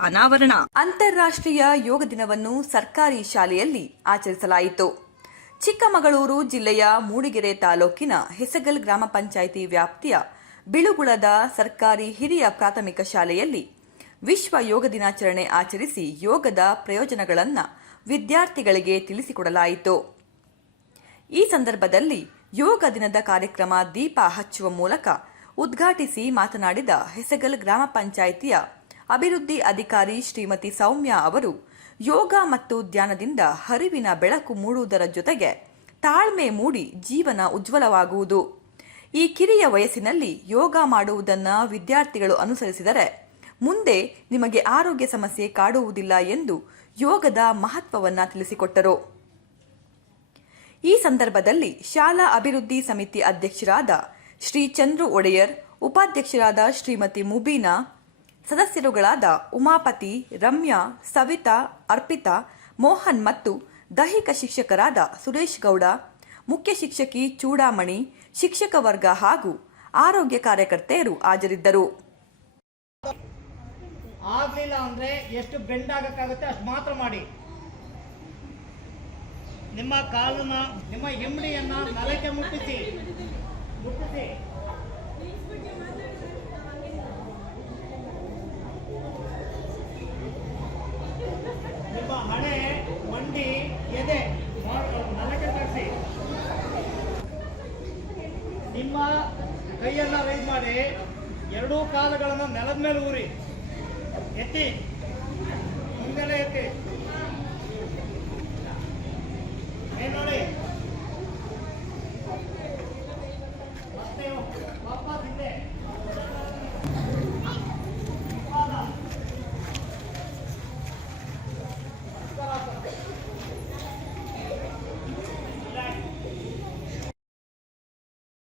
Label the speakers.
Speaker 1: ಅನಾವರಣ.
Speaker 2: ಅಂತಾರಾಷ್ಟ್ರೀಯ ಯೋಗ ದಿನವನ್ನು ಸರ್ಕಾರಿ ಶಾಲೆಯಲ್ಲಿ ಆಚರಿಸಲಾಯಿತು. ಚಿಕ್ಕಮಗಳೂರು ಜಿಲ್ಲೆಯ ಮೂಡಿಗೆರೆ ತಾಲೂಕಿನ ಹೆಸಗಲ್ ಗ್ರಾಮ ಪಂಚಾಯಿತಿ ವ್ಯಾಪ್ತಿಯ ಬಿಳುಗುಳದ ಸರ್ಕಾರಿ ಹಿರಿಯ ಪ್ರಾಥಮಿಕ ಶಾಲೆಯಲ್ಲಿ ವಿಶ್ವ ಯೋಗ ದಿನಾಚರಣೆ ಆಚರಿಸಿ ಯೋಗದ ಪ್ರಯೋಜನಗಳನ್ನು ವಿದ್ಯಾರ್ಥಿಗಳಿಗೆ ತಿಳಿಸಿಕೊಡಲಾಯಿತು. ಈ ಸಂದರ್ಭದಲ್ಲಿ ಯೋಗ ದಿನದ ಕಾರ್ಯಕ್ರಮ ದೀಪ ಹಚ್ಚುವ ಮೂಲಕ ಉದ್ಘಾಟಿಸಿ ಮಾತನಾಡಿದ ಹೆಸಗಲ್ ಗ್ರಾಮ ಪಂಚಾಯಿತಿಯ ಅಭಿವೃದ್ಧಿ ಅಧಿಕಾರಿ ಶ್ರೀಮತಿ ಸೌಮ್ಯ ಅವರು ಯೋಗ ಮತ್ತು ಧ್ಯಾನದಿಂದ ಹರಿವಿನ ಬೆಳಕು ಮೂಡುವುದರ ಜೊತೆಗೆ ತಾಳ್ಮೆ ಮೂಡಿ ಜೀವನ ಉಜ್ವಲವಾಗುವುದು. ಈ ಕಿರಿಯ ವಯಸ್ಸಿನಲ್ಲಿ ಯೋಗ ಮಾಡುವುದನ್ನು ವಿದ್ಯಾರ್ಥಿಗಳು ಅನುಸರಿಸಿದರೆ ಮುಂದೆ ನಿಮಗೆ ಆರೋಗ್ಯ ಸಮಸ್ಯೆ ಕಾಡುವುದಿಲ್ಲ ಎಂದು ಯೋಗದ ಮಹತ್ವವನ್ನು ತಿಳಿಸಿಕೊಟ್ಟರು. ಈ ಸಂದರ್ಭದಲ್ಲಿ ಶಾಲಾ ಅಭಿವೃದ್ಧಿ ಸಮಿತಿ ಅಧ್ಯಕ್ಷರಾದ ಶ್ರೀ ಚಂದ್ರು ಒಡೆಯರ್, ಉಪಾಧ್ಯಕ್ಷರಾದ ಶ್ರೀಮತಿ ಮುಬೀನಾ ಸದಸ್ಯರುಗಳಾದ ಉಮಾಪತಿ, ರಮ್ಯಾ, ಸವಿತಾ, ಅರ್ಪಿತಾ, ಮೋಹನ್ ಮತ್ತು ದೈಹಿಕ ಶಿಕ್ಷಕರಾದ ಸುರೇಶ್ ಗೌಡ, ಮುಖ್ಯ ಶಿಕ್ಷಕಿ ಚೂಡಾಮಣಿ, ಶಿಕ್ಷಕ ವರ್ಗ ಹಾಗೂ ಆರೋಗ್ಯ ಕಾರ್ಯಕರ್ತೆಯರು ಹಾಜರಿದ್ದರು.
Speaker 3: ಆಗ್ಲಿಲ್ಲ ಅಂದ್ರೆ ಎಷ್ಟು ಬೆಂಡ್ ಆಗಕ್ಕಾಗುತ್ತೆ ಅಷ್ಟು ಮಾತ್ರ ಮಾಡಿ. ನಿಮ್ಮ ಕಾಲನ್ನ, ನಿಮ್ಮ ಎಮ್ಮಡಿಯನ್ನ ನೆಲಕ್ಕೆ ಮುಟ್ಟಿಸಿ ಮುಟ್ಟಿಸಿ. ಹಣೆ, ಮಂಡಿ, ಎದೆ ನೆಲಕ್ಕೆ ತರಿಸಿ ನಿಮ್ಮ ಕೈಯನ್ನ ರೈಸ್ ಮಾಡಿ. ಎರಡೂ ಕಾಲುಗಳನ್ನು ನೆಲದ ಮೇಲೆ ಊರಿ. ಎತ್ತಿ.